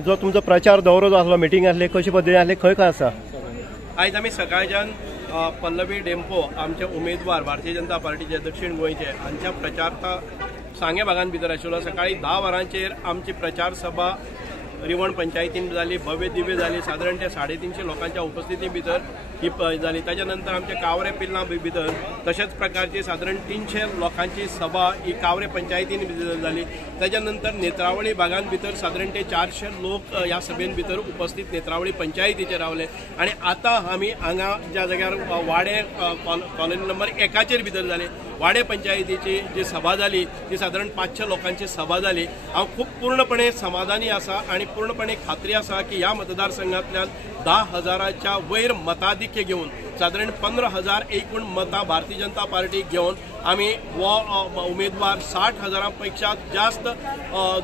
जो तुमचो प्रचार दौरो जो आसलो मिटींग आसली कशे पद्दतीन आसली खंय खंय आसा? आयज आमी सकाळच्यान पल्लवी डेंपो आमचे उमेदवार भारतीय जनता पार्टीचे दक्षिण गोंयचे हांच्या प्रचार सांगे भागान भितर आशिल्लो. सकाळी 10 वरांचेर आमची प्रचार सभा रिवण पंचायतीन जाली, भव्य दिव्य जाली. साधारण ते 350 लोकांच्या उपस्थिती भितर ही जाली. ताच्या नंतर आमच्या कावरे पिल्लां भितर तशेंच प्रकारची साधारण 300 लोकांची सभा ही कावरे पंचायतीन भितर जाली. ताच्या नंतर नेत्रावळी भागान भितर साधारण ते 400 लोक ह्या सभेन भितर उपस्थित नेत्रावळी पंचायतीचे रावले. आणि आता आमी हांगा ज्या जाग्यार वाडे कॉलनी नंबर 1 भितर जाले वाडे पंचायतीची जी सभा जाली ती साधारण 500 लोकांची सभा जाली. हांव खूब पूर्णपणे समाधानी आसा आणि पूर्णपणे खात्री आसा की ह्या मतदारसंघातल्यान 10,000च्या वयर मताधिक्य घेऊन साधारण 15,000 एकूण मतां भारतीय जनता पार्टीक घेऊन आमी वो उमेदवार 60,000पेक्षा जास्त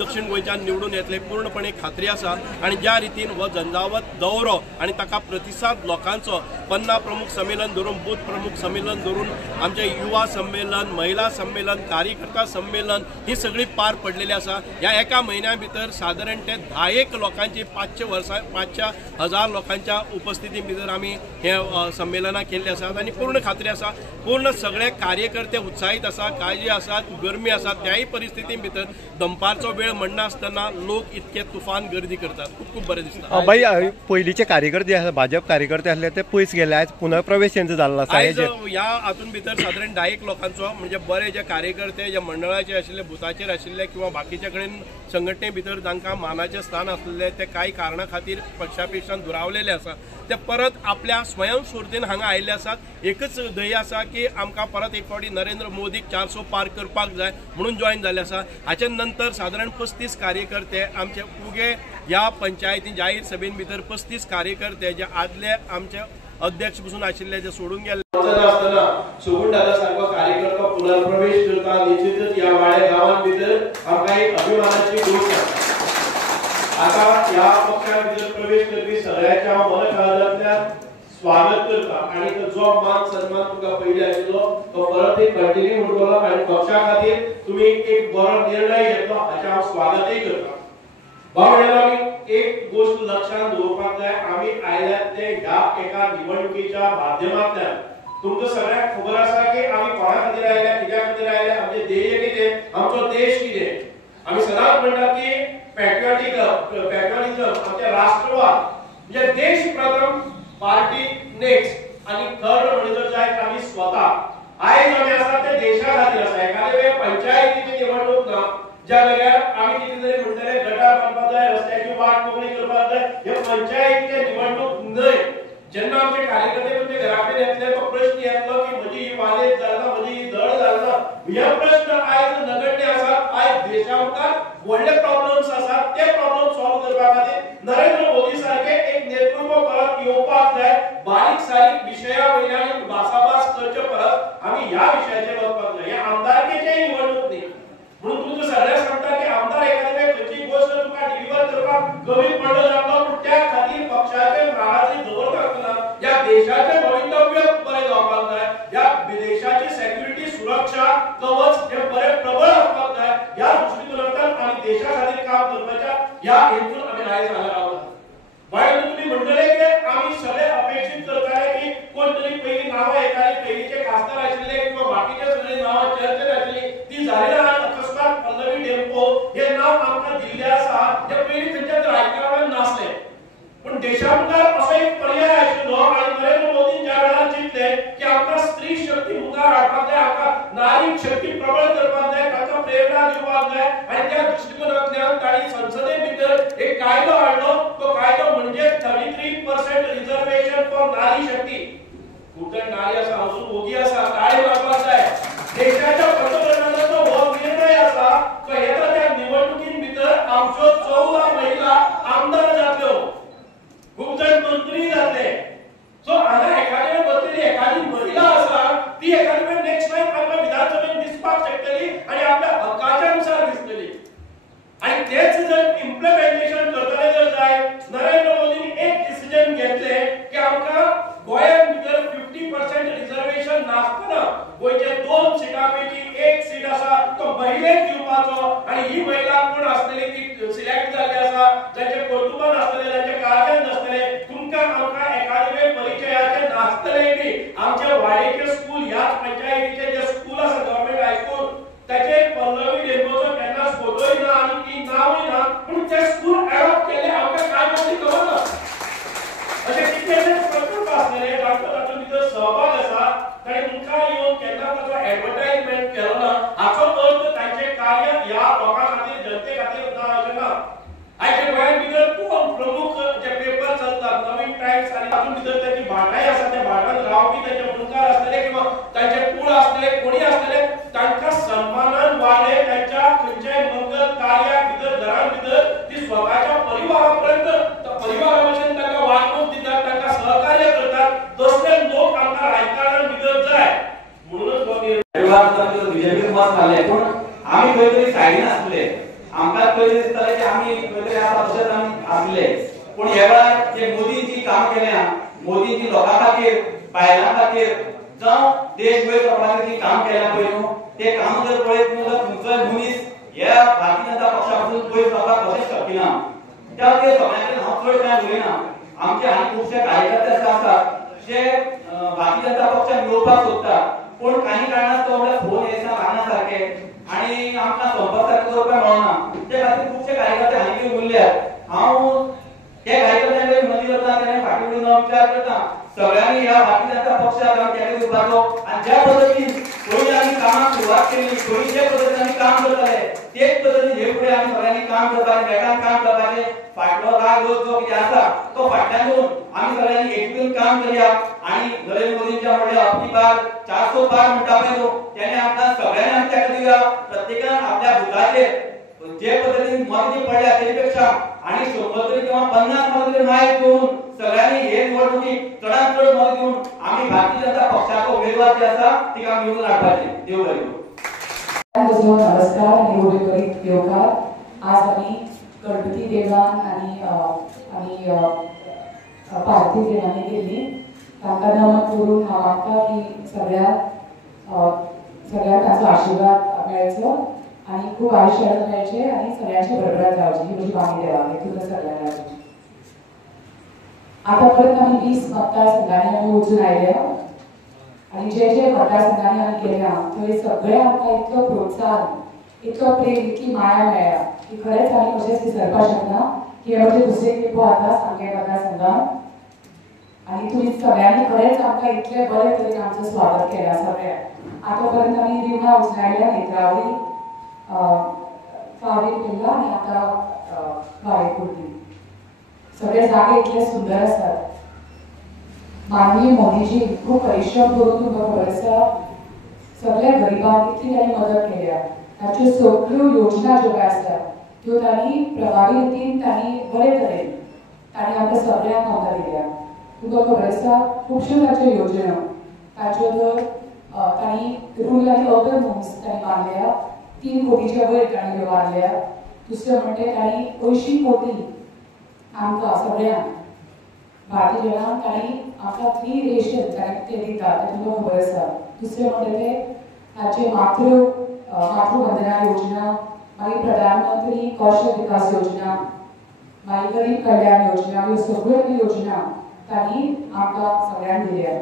दक्षिण गोंयच्यान निवडून येतले पूर्णपणे खात्री आसा. आणि ज्या रितीन हो झंझावत दौरो आणि ताका प्रतिसाद लोकांचो 50 प्रमुख संमेलन धरून बूथ प्रमुख संमेलन धरून आमचे युवा संमेलन, महिला संमेलन, कार्यकर्ता संमेलन ही सगळी पार पडलेली आसा. ह्या एका म्हयन्या भितर साधारण ते 10 लोकांची 500,000 लोकांच्या उपस्थिती भितर आमी हे संमेलनां केल्ली आसात. आणि पूर्ण खात्री आसा पूर्ण सगळे कार्यकर्ते उत्साहीत आसा, काळजी आसा, गरमी आसा. त्याही परिस्थिती भितर दनपारचो वेळ म्हणना आसतना लोक इतके तुफान गर्दी करतात. खूप खूप बरें दिसता. बाई पयलींचे कार्यकर्ते आसा भाजप कार्यकर्ते आसले ते पयस गेले, आयज पुनर्प्रवेश तेंचो जाल्लो आसा. आयज ह्या हातून भितर साधारण 10 लोकांचो म्हणजे बरे जे कार्यकर्ते जे मंडळाचे आशिल्ले बुथाचेर आशिल्ले किंवा बाकीच्या कडेन संघटने भितर तांकां मानाचे स्थान आसलेले ते कांय कारणां खातीर पक्षापेक्षान दुरावलेले आसा ते परत आपल्या स्वयंस्फूर्तीन हांगा आयिल्ले आसात. एकच ध्येय आसा की आमकां परत एक फावटी नरेंद्र मोदीक 400 पार करपाक जाय म्हणून जॉईन जाल्ले आसा. हाच्या नंतर साधारण 35 कार्यकर्ते आमचे उगे ह्या पंचायती जाहीर सभेन भितर 35 कार्यकर्ते जे आदले आमचे अध्यक्ष पसून आशिल्ले जे सोडून गेले आसतना शोभून दादा सारको कार्यकर्ता पुनर्प्रवेश करता निश्चितच ह्या वाड्या गावान भितर आमकां एक अभिमानाची गोष्ट आसा. आता ह्या पक्षान भितर प्रवेश करपी सगळ्यांच्या मनखांतल्यान स्वागत करता आणि जो मान सन्मान तुका पयली आशिल्लो तो परत एक कंटिन्यू उरतलो आणि पक्षा खातीर तुम्ही एक बरो निर्णय घेतलो हाचे हांव स्वागतय करता. आमी एक गोष्ट लक्षात दवरपाक जाय, आमी आयल्यात ते ह्या एका निवडणुकीच्या माध्यमांतल्यान तुमकां सगळ्यांक खबर आसा की आमी कोणा खातीर आयल्या, कित्या खातीर आयल्या, आमचे ध्येय कितें, आमचो देश कितें. आमी सदांच म्हणटात की पॅट्रियटिझम आमचे राष्ट्रवाद म्हणजे देश प्रथम पार्टी नेक्स्ट आणि थर्ड म्हणजे जर जायत आमी स्वतः आयज आमी आसा ते देशा खातीर आसा. एखादे वेळ पंचायतीची निवडणूक ना ज्या वेळार आमी कितें तरी म्हणटले गटार बांदपाक जाय, रस्त्याची वाट मोकळी करपाक जाय, हे पंचायतीचे निवडणूक न्हय. जेन्ना आमचे कार्यकर्ते तुमचे घरा कडेन येतले तो प्रश्न येतलो की म्हजी ही वालेज जालना, म्हजी ही धड जालना. हे प्रश्न आयज नगण्य आसात. आयज देशा मुखार व्हडले प्रॉब्लेम्स आसात. ते प्रॉब्लेम सॉल्व करपा खातीर नरेंद्र मोदी सारखे एक नेतृत्व परत येवपाक जाय. बारीक सारीक विशया वयल्यान भासाभास करचे परत आमी ह्या विशयाचेर वचपाक जाय. हे आमदारकेचे निवडणूक न्ही म्हणून तुमकां सगळ्यांक सांगता की आमदार एखादे खंयची गोष्ट तुमकां डिलिव्हर करपाक कमी पडलो जातलो पूण त्या खातीर पक्षाचे नाराजी दवरता आसतना ह्या देशाचे भवितव्य बरें जावपाक जाय. ह्या देशाची सेक्युरिटी सुरक्षा कवच हे बरें प्रबळ आसपाक जाय. ह्या दृष्टिकोनांतल्यान आमी देशा खातीर काम करपाच्या ह्या हेतून आमी आयज हांगा रावतात. बाय तुम्ही म्हणटले की आमी सगळे अपेक्षित करताले की कोण तरी पयली नांवां येताली, पयलीचे खासदार आशिल्ले किंवा बाकीचे सगळे नांवां चर्चेत आशिल्ली ती जाली ना. अकस्मात पल्लवी डेंपो हे नांव आमकां दिल्लें आसा जे पयलीं खंयच्या तरी आयकरावें नासलें. पण देशा मुखार असो एक पर्याय आशिल्लो आणि नरेंद्र मोदीन ज्या वेळार चिंतले की आमकां स्त्री शक्ती मुखार हाडपाक जाय, आमकां नारी शक्ती प्रबळ करपाक जाय, ताका प्रेरणा दिवपाक जाय आणि त्या दृष्टिकोनांतल्यान तांणी संसदे भितर एक कायदो हाडलो. तो कायदो म्हणजे 33% रिझर्वेशन फॉर नारी शक्ती. खूब जाण नारी आसा, हांव भोगी आसा, ताळे मारपाक जाय. देशाच्या पंतप्रधानाचो हो निर्णय आसा तो येता त्या निवडणुकीन भितर आमच्यो 14 महिला आमदार जातल्यो, खूब जाण मंत्री जातले. सो हांगा एखादे बसलेली एखादी महिला आसा ती एखादे वेळ नेक्स्ट टाइम आपल्या विधानसभेत दिसपाक शकतली आणि आपल्या हक्काच्या अनुसार दिसतली. आणि तेच जर इम्प्लिमेंटेशन करतले जर जाय नरेंद्र मोदींनी एक डिसिजन घेतले की आमकां गोंयांत भितर 50% रिझर्वेशन नासतना गोंयचे 2 सिटां पैकी एक सहभाग आसा ताणें मुखार येवन केन्ना ताचो एडवर्टाइजमेंट केलो ना हाचो अर्थ तांचे कार्य ह्या लोकां खातीर जनते खातीर ना अशें ना आयच्या गोंयांत भितर खूब प्रमुख जे पेपर चलतात नवीन टायम्स आनी तातूंत भितर ताची भाटाय आसा त्या भाटांत रावपी ताचे मुखार आसतले किंवा तांचे कुळ आसतले कोणी आसतले तांकां सन्मानान वागले तांच्या खंयच्याय मंगल कार्याक भितर घरां भितर ती स्वताच्या परिवारा पर्यंत परिवारा भशेन तांकां वागणूक दितात तांकां सहकार्य करतात तसले लोक आमकां राजकारणांत भितर जाय म्हणूनच हो बीजेपी मत घाले पूण आमी खंय तरी सायडीन आसले आमकां खंय दिसताले की आमी खंय तरी आतां तशेंच आमी आसले पूण ह्या वेळार जे मोदींची काम केल्या मोदींची लोकां खातीर बायलां खातीर जावं देश वयर करपा खातीर काम केल्या पळय न्हू ते काम जर पळयत न्हू जाल्यार खंयचोय मनीस ह्या भारतीय जनता पक्षा पासून पयस वचपाक कशेंच शक्य ना त्या खातीर सगळ्यांनी हांव चड कांय उलयना आमचे आनी खुबशे कार्यकर्ते आसात जे भारतीय जनता पक्षाक येवपाक सोदतात पूण काही कारणास्तव फोन येयना लागना सारखे आणि आमकां संपर्क सारके करपाक मेळना ते खातीर खुबशे कार्यकर्ते हांवें उरल्यात हांव ते कार्यकर्त्यांक विनंती करता ताणें फाटीं उडून विचार करता सगळ्यांनी ह्या भारतीय जनता पक्षाक आमी तेंको दिवपाचो आनी ज्या पद्दतीन पयलीं आमी कामाक सुरवात केली पयलीं जे पद्दतीन आमी काम करताले तेच पद्दतीन हे फुडें आमी सगळ्यांनी काम करपाचें मेळान काम करपाचें फाटलो राग जो कितें आसा तो फाटल्यान दवरून आमी सगळ्यांनी एकूच काम करया आनी नरेंद्र मोदींच्या म्हणले अबकी बार 400 पार म्हणटा पळय न्हू तेणे आमकां सगळ्यांनी आमी ताका दिवया प्रत्येकान आपल्या बुथाचेर जे पद्दतीन मत जी पडल्या तेचे पेक्षा आणि 100 तरी किंवा 50 मत तरी मायक घेवन सगळ्यांनी हे निवडणुकीक चडांत चड मत घेवन आमी भारतीय जनता पक्षाचो उमेदवार जे आसा तिका निवडून हाडपाचें देव बरें करूं नमस्कार आणि उमेदवारी देवकार आज आम्ही गणपती देवान आणि पार्थिव देवांनी केली तांकां नमन करून हांव मागता की सगळ्यांक ताचो आशिर्वाद मेळचो आणि खूप आयुष्यात मेळचे आणि सगळ्यांची बरोबर जावची ही म्हजी मागणी देवाक तुका सगळ्यांना आता परत आम्ही 20 मतदारसंघांनी आम्ही वचून आयल्या आणि जे जे मतदारसंघांनी आम्ही गेल्या थंय सगळे आमकां इतलो प्रोत्साहन इतलो प्रेम इतली माया मेळ्ळ्या की खरेंच आमी कशेंच विसरपाक शकना की हे म्हणजे दुसरे खेपो आतां सांगे मतदारसंघांत आणि तुम्ही सगळ्यांनी खरेंच आमकां इतले बरे तरेन आमचें स्वागत केलां सगळ्यांक आता पर्यंत आमी रिवणा वचून आयल्या नेत्रावळी फावरी केला आणि आता वारेकुर्डी सगळे जागे इतले सुंदर असतात माननीय मोदीजी खूप परिश्रम करून तुमकां खबर आसा सगळ्या गरिबांक इतली तांणी मदत केल्या ताच्यो सगळ्यो योजना ज्यो काय आसतात त्यो तांणी प्रभावी रितीन तांणी बरे तरेन तांणी आमकां सगळ्यांक आमकां दिल्या तुमकां खबर आसा खुबश्यो ताच्यो योजना ताच्यो तर तांणी रूरल आनी अर्बन होम्स तांणी बांदल्या 3 कोटीच्या वयर तांणी ह्यो बांदल्या दुसरें म्हणजे तांणी 80 कोटी आमकां सगळ्यांक भारतीय जनांक तांणी आमकां फ्री रेशन तांणी ते दिता तें तुमकां खबर आसा दुसरें म्हणजे ते ताचे मातृवंदना योजना मागीर प्रधानमंत्री कौशल विकास योजना मागीर गरीब कल्याण योजना ह्यो सगळ्यो योजना तांणी आमकां सगळ्यांक दिल्या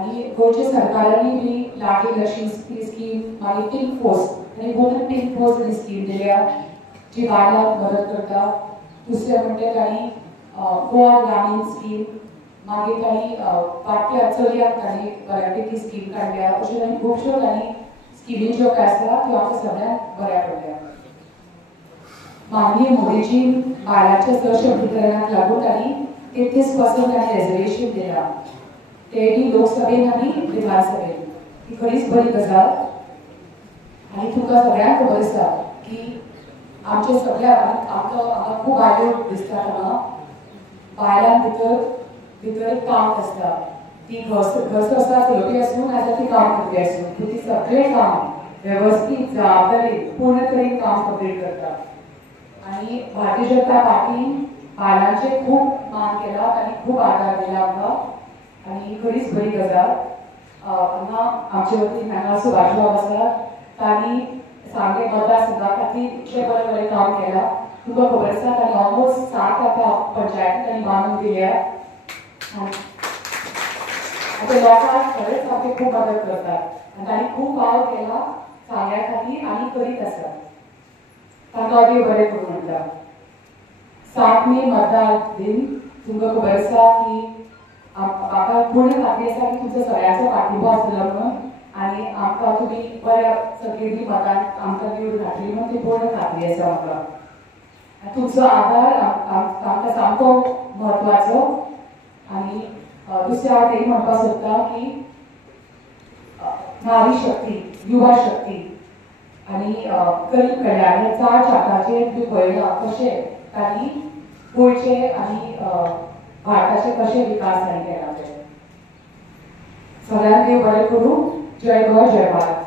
आनी गोंयच्या सरकारांनी बी लाडली लक्ष्मी स्कीम मागीर पिंक पोस्ट आनी वुमन पिंक पोस्ट ही स्कीम दिल्या जी बायलांक मदत करता दुसरें म्हणजे तांणी गोवा ग्रामीण स्कीम मागीर तांणी पाट्या चलयांक तांणी बऱ्यापैकी स्कीम काडल्या अश्यो तांणी खुबश्यो तांणी स्किमी ज्यो काय आसा त्यो आमकां सगळ्यांक बऱ्या पडल्या माननीय मोदीजी बायलांच्या सशक्तीकरणाक लागून तांणी 33% तांणी रिजर्वेशन दिलां तेय लोकसभेन आनी विधानसभेन ही खरीच बरी गजाल आनी तुमकां सगळ्यांक खबर आसा की आमच्या सगळ्या आमकां खूब बायलो दिसतात हांगा बायलां भितर एक काम आसता ती घर संसार चलोवपी आसूं नाजाल्यार ती काम करपी आसूं ती सगळें काम वेवस्थीत जबाबदारीन पूर्ण तरेन काम कंप्लीट करता आनी भारतीय जनता पार्टीन बायलांचे खूब मान केला आनी खूब आदार दिला आमकां आनी ही खरीच बरी गजाल हांगा आमचे वतीन हांगा सुभाष बाब आसा तांणी सांगे मतदारसंघा खातीर इतलें बरें बरें काम केलां तुमकां खबर आसा तांणी ऑलमोस्ट 7 आतां पंचायती तांणी बांदून दिल्या आतां लोकांक खरेंच आमकां खूब मदत करतात आनी तांणी खूब वावर केला सांग्या खातीर आनी करीत आसा तांकां देव बरें करूं म्हणटा 7 मे मतदार दिन तुमकां खबर आसा की म्हाका पूर्ण खात्री आसा की तुमचो सगळ्यांचो पाठिंबो आसतलो म्हणून आनी आमकां तुमी बऱ्या सगळीं मतान आमकां निवडून घातली म्हणून ती पूर्ण खात्री आसा म्हाका. तुमचो आदार आमकां सामको म्हत्वाचो. आनी दुसऱ्या वाटेन एक म्हणपाक सोदता की नारी शक्ती, युवा शक्ती आनी गरीब कल्याण हे 4 चाकाचेर बी पळयलां कशें तांणी गोंयचे आनी भारताचे कशे विकास तांणी केला ते. सगळ्यांक देव बरें करूं. जय गोंय, जय भारत.